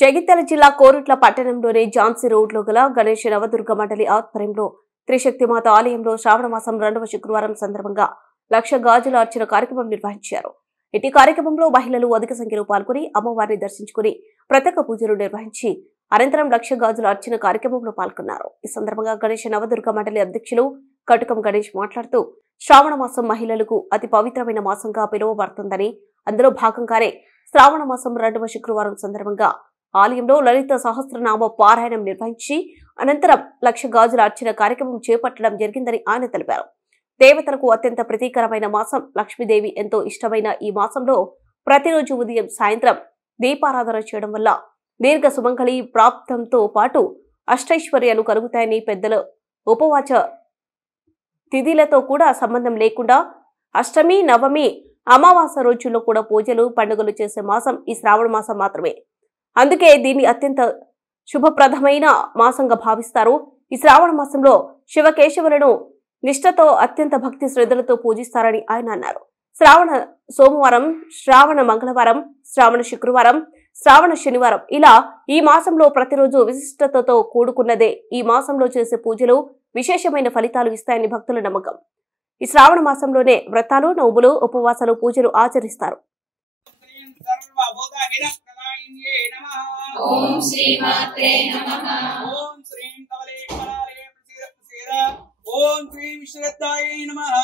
జగిత్యాల జిల్లా కోరుట్ల పట్టణంలోని ఝాన్సీ రోడ్లో గల గణేష్ నవదుర్గ మండలి ఆధ్వర్యంలో త్రిశక్తిమాత ఆలయంలో శ్రావణ మాసం 2వ శుక్రవారం సందర్భంగా 1,00,000 గాజుల అర్చన కార్యక్రమం నిర్వహించారు. ఇటీ కార్యక్రమంలో మహిళలు అధిక సంఖ్యలో పాల్గొని అమ్మవారిని దర్శించుకుని ప్రత్యేక పూజలు నిర్వహించి అనంతరం 1,00,000 గాజుల అర్చన కార్యక్రమంలో పాల్గొన్నారు. ఈ సందర్భంగా గణేష్ నవదుర్గ మండలి అధ్యక్షులు కటుకం గణేష్ మాట్లాడుతూ శ్రావణ మాసం మహిళలకు అతి పవిత్రమైన మాసంగా పిలువబడుతుందని, అందులో భాగంగానే శ్రావణ మాసం 2వ శుక్రవారం సందర్భంగా ఆలయంలో లలిత సహస్రనామ పారాయణం నిర్వహించి అనంతరం 1,00,000 గాజుల అర్చన కార్యక్రమం చేపట్టడం జరిగిందని ఆయన తెలిపారు. దేవతలకు అత్యంత ప్రతీకరమైన మాసం లక్ష్మీదేవి ఎంతో ఇష్టమైన ఈ మాసంలో ప్రతిరోజు ఉదయం సాయంత్రం దీపారాధన చేయడం వల్ల దీర్ఘ సుమంగళి ప్రాప్తంతో పాటు అష్టైశ్వర్యాలు కలుగుతాయని పెద్దల ఉపవాచ తిథిలతో కూడా సంబంధం లేకుండా అష్టమి, నవమి, అమావాస్య రోజుల్లో కూడా పూజలు, పండుగలు చేసే మాసం ఈ శ్రావణ మాసం మాత్రమే. అందుకే దీన్ని అత్యంత శుభప్రదమైన మాసంగా భావిస్తారు. ఈ శ్రావణ మాసంలో శివకేశవులను నిష్ఠతో అత్యంత భక్తి శ్రద్ధలతో పూజిస్తారని ఆయన అన్నారు. శ్రావణ సోమవారం, శ్రావణ మంగళవారం, శ్రావణ శుక్రవారం, శ్రావణ శనివారం ఇలా ఈ మాసంలో ప్రతిరోజు విశిష్టతతో కూడుకున్నదే. ఈ మాసంలో చేసే పూజలు విశేషమైన ఫలితాలు ఇస్తాయని భక్తుల నమ్మకం. ఈ శ్రావణ మాసంలోనే వ్రతాలు, నోములు, ఉపవాసాలు, పూజలు ఆచరిస్తారు. ఓం శ్రీ మాత్రే నమః. ఓం శ్రీం కమలే కమలాలయ ప్రసీద ఓం శ్రీం శ్రద్ధాయ నమః.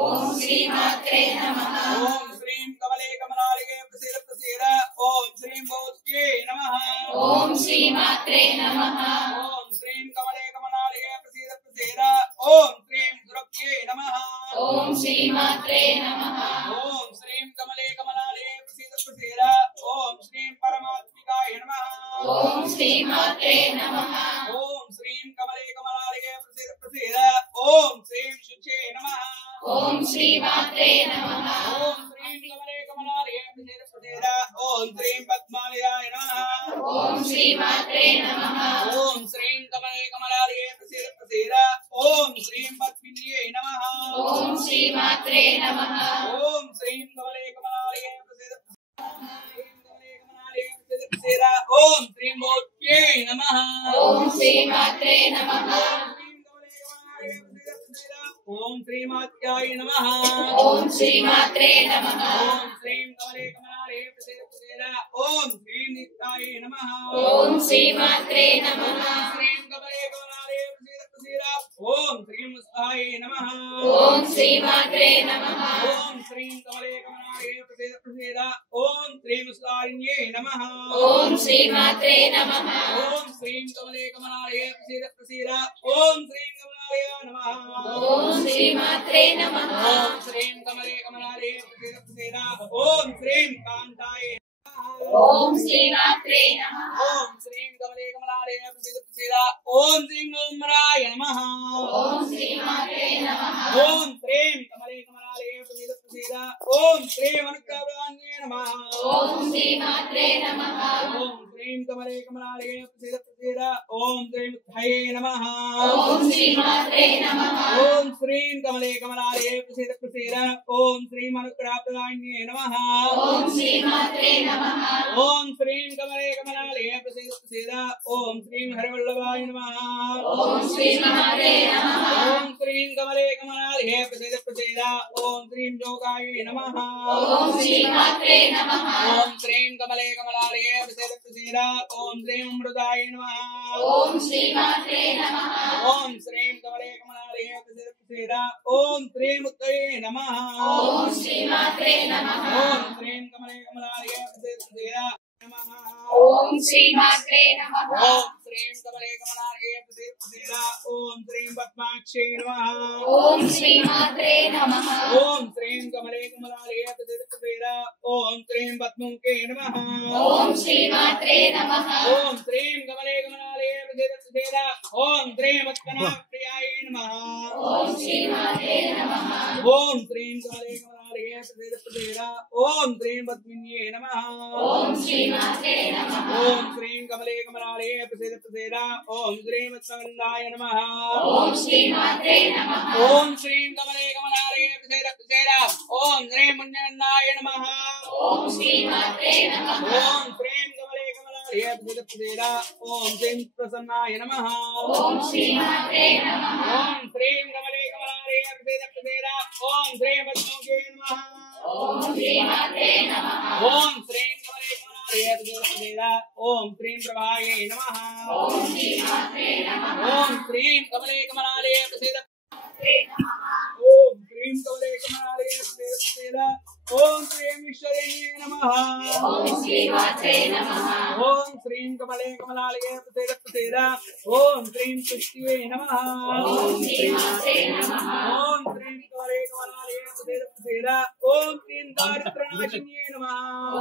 ఓం శ్రీ మాత్రే నమః. ఓం శ్రీం కమలే కమలాలయ ప్రసీద ఓం శ్రీం భూత్యే నమః. ఓం శ్రీ మాత్రే నమః. ఓం శ్రీం కమలే కమలాలయ ప్రసీద ఓం శ్రీం గురవ్యే నమః. ఓం శ్రీ మాత్రే నమః. ఓం శ్రీం కమలే కమలాలయ ప్రసీద ఓం శ్రీం పరమాత్మికాయ నమః. ఓం శ్రీ మాత్రే నమః. ఓం శ్రీం కమలే కమలాలయ ప్రసీద ఓం శ్రీం శుచే నమః. ఓం శ్రీ మాత్రే నమః. ఓం శ్రీం కమలే కమలాలయ ప్రసీద ఓం శ్రీం పద్మాలయాయ నమః. ఓం శ్రీ మాత్రే నమః. ఓం శ్రీం కమలే కమలాలయ ప్రసీద ఓం శ్రీం పద్మిన్యే నమః. ఓం శ్రీ మాత్రే నమః. ఓం శ్రీం కమలే కమలాలయ ప్రసీద ఓం శ్రీం భూత్యే నమః. ఓం శ్రీ మాత్రే నమః. ఓం శ్రీమాత్యాయ నమః. ఓం శ్రీ మాత్రే నమః. ఓం శ్రీం కమలే కమలాలయ ప్రసీద ఓం శ్రీం నిత్యాయ నమః. ఓం శ్రీ మాత్రే నమః. శ్రీం కమలే కమలాలయ ప్రసీద ఓం శ్రీం ముస్తాయ నమః. ఓం శ్రీ మాత్రే నమః. ఓం శ్రీం కమలే కమలాలయ ప్రసీద ఓం శ్రీం ముస్తాయే నమః. ఓం శ్రీ మాత్రే నమః. ఓం శ్రీం కమలే కమలాలయ ప్రసీద ఓం శ్రీం కమలాలయ నమః. ఓం శ్రీ మాత్రే నమః. ఓం శ్రీం కమలే కమలాలయ ప్రసీద ఓం శ్రీం కాంతాయ ఓం శ్రీ మాత్రే నమః. ఓం శ్రీం కమలే కమలాలయ ప్రసీద ఓం శ్రీం ఓంరాయ నమః. ఓం శ్రీ మాత్రే నమః. ఓం శ్రీం కమలే కమలాలయ ప్రసీద ఓం శ్రీం అనుగ్రహాన్యే నమః. ఓం శ్రీ మాత్రే నమః. ఓం శ్రీం కమలే కమలాలయ ప్రసీద ఓం శ్రీం ఉత్తయే నమః. ఓం శ్రీ మాత్రే నమః. ఓం శ్రీం కమలే కమలాలయ ప్రసీద ఓం శ్రీం అనుగ్రహాన్యే నమః. ఓం శ్రీ మాత్రే నమః. ఓం శ్రీం కమలే కమలాలయ ప్రసీద ఓం శ్రీం హరివల్లభాయ నమః. ఓం శ్రీ మాత్రే నమః. ఓం శ్రీం కమలే కమలాలయ ప్రసీద ఓం శ్రీం యోగాయ నమః. ఓం శ్రీ మాత్రే నమః. ఓం శ్రీం కమలే కమలాలయ ప్రసీద ఓం శ్రీం అమృతాయ నమః. ఓం శ్రీ మాత్రే నమః. ఓం శ్రీం కమలే కమలాలయ ప్రసీద ఓం శ్రీం ఉత్తయే నమః. ఓం శ్రీ మాత్రే నమః. ఓం శ్రీం కమలే కమలాలయ ప్రసీద నమః. ఓం శ్రీ మాత్రే నమః. ఓం శ్రీం కమలే కమలాలయ ప్రసీద ఓం శ్రీం పద్మాక్షే నమః. ఓం శ్రీ మాత్రే నమః. ఓం శ్రీం కమలే కమలాలయ ప్రసీద ఓం శ్రీం పద్మముఖే నమః. ఓం శ్రీ మాత్రే నమః. ఓం శ్రీం కమలే కమలాలయ ప్రసీద ఓం శ్రీం వత్కనాప్రియాయ నమః. ఓం శ్రీ మాత్రే నమః. ఓం శ్రీం కమలే కమలాలయ ప్రసీద ఓం శ్రీం పద్మిన్యే నమః. ఓం శ్రీ మాత్రే నమః. ఓం శ్రీం కమలే కమలాలయ ప్రసీద ఓం శ్రీం వత్సవందాయ నమః. ఓం శ్రీ మాత్రే నమః. ఓం శ్రీం కమలే కమలాలయ ప్రసీద ఓం శ్రీం పుణ్యవందాయ నమః. ఓం శ్రీ మాత్రే నమః. ఓం శ్రీం కమలే కమలాలయ कमलालये प्रसीद ओम श्रीं प्रसन्नाय नमः ओम श्रीमात्रे नमः ओम श्रीं कमले कमलालये प्रसीद ओम श्रीं पद्ममुखे नमः ओम श्रीमात्रे नमः ओम श्रीं कमले कमलालये प्रसीद ओम श्रीं प्रभाये नमः ओम श्रीमात्रे नमः ओम श्रीं कमले कमलालये प्रसीद ओम श्रीं कमले कमलालये प्रसीद ओम श्रीं विश्वदेव्यै नमः ओम श्रीमात्रे नमः ओम श्रीं कमले कमलालये प्रसीद ओम श्रीं पुष्ट्यै नमः ओम श्रीमात्रे नमः ओम श्रीं कमले कमलालये प्रसीद ओम श्रीं दारिद्र्यनाशिन्यै नमः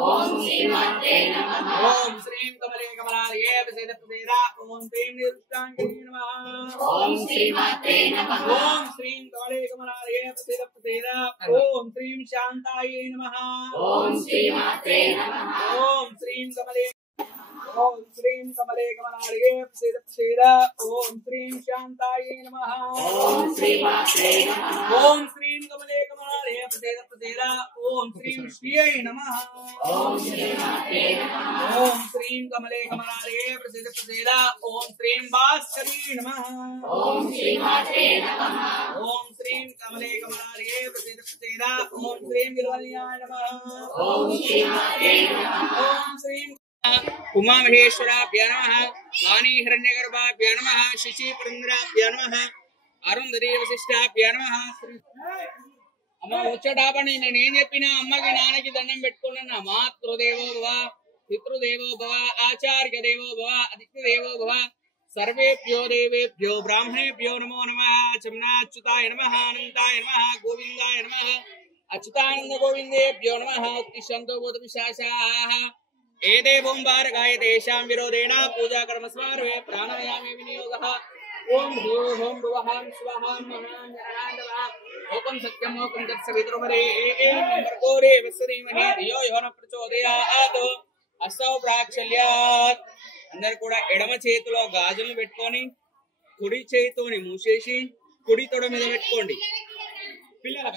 ओम श्रीमात्रे नमः ओम श्रीं कमले कमलालये प्रसीद ओम श्रीं निर्दुष्टाङ्गिन्यै नमः ओम श्रीमात्रे नमः ओम श्रीं कमले कमलालये प्रसीद ओम श्रीं शान्तायै नमः ओम श्रीमात्रे नमः ओम श्रीं कमले कमलालये प्रसीद ओम श्रीं शान्तायै नमः ओम श्रीमात्रे नमः ओम श्रीं कमले कमलालये प्रसीद ओम श्रीं श्रियै नमः ओम श्रीमात्रे नमः ओम श्रीं कमले कमलालये प्रसीद ओम श्रीं भास्करी नमः ओम श्रीमात्रे नमः ओम श्रीं कमले कमलालये प्रसीद ओम श्रीं गिरिवल्याय नमः ओम श्रीमात्रे नमः ओम श्रीं उमा महेश्वराभ्य नमः वाणी हिरण्यगर्भाभ्य नमः शशि पुरंदराभ्य नमः अरुंधति वशिष्ठाभ्य नमः అమ్మ వచ్చేటాపని నేను ఏం చెప్పినా అమ్మకి నాన్నకి దండం పెట్టుకున్నా మాతృదేవో భవ పితృదేవో భవ ఆచార్య దేవో భవ అతిథి దేవో భవ సర్వేభ్యో దేవేభ్యో బ్రాహ్మణేభ్యో నమో నమః చమనాచ్యుతాయ నమః అనంతాయ నమః గోవిందాయ నమః అచ్యుతానంద గోవిందేభ్యో నమః ఉత్తిష్టంతో భూతపిశాచాః ఏదేవం వారగాయ తేషాం విరోధేణ పూజా కర్మ స్మార్వే ప్రాణాయామే వినియోగః ఓం భూం భువః స్వః మహాం జననాందవః ఓం సత్యం ఓం తత్సవితుర్వరేణ్యం వస్సురీమహి ధియో యో న ప్రచోదయాత్ అస్తౌ ప్రాక్షల్యాత్. అందరు కూడా ఎడమ చేతిలో గాజులు పెట్టుకొని కుడి చేతితోని మూసేసి కుడి తొడ మీద పెట్టుకోండి. పిల్లల